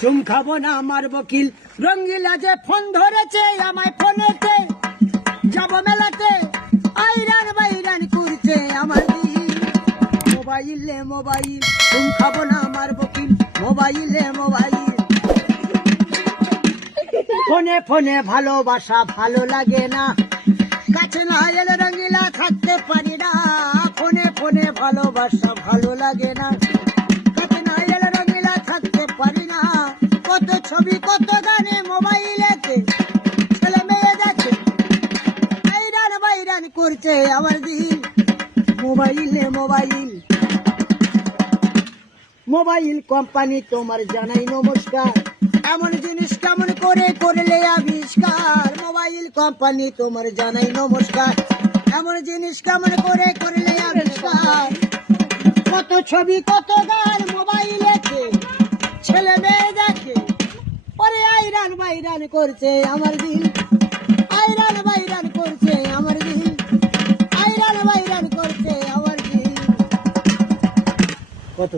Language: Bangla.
চুম খাব না আমার বকিল। রঙ্গিলা যে ফোন ধরেছে, আমায় ফোনেতে। যাব মেলাতে, আইরান বাইরান করছে আমার মোবাইলে মোবাইল, চুম না আমার বকিল। মোবাইলে মোবাইল। ফোনে ফোনে ভালোবাসা ভালো লাগে না। কাছে না এলে রঙিলা থাকতে পারি না। ফোনে ফোনে ভালোবাসা ভালো লাগে না। মোবাইলে মোবাইল মোবাইল কোম্পানি তোমার জানাই নমস্কার। এমন জিনিস কেমন করে করলে আবিষ্কার? মোবাইল কোম্পানি তোমার জানাই নমস্কার। এমন জিনিস কেমন করে করলে আবিষ্কার? কত ছবি, কত গান মোবাইলেতে আইরান বাইরান করছে আমার দিল। আইরান বাইরান করছে আমার দিল। আইরান বাইরান করছে আমার দিল। কত?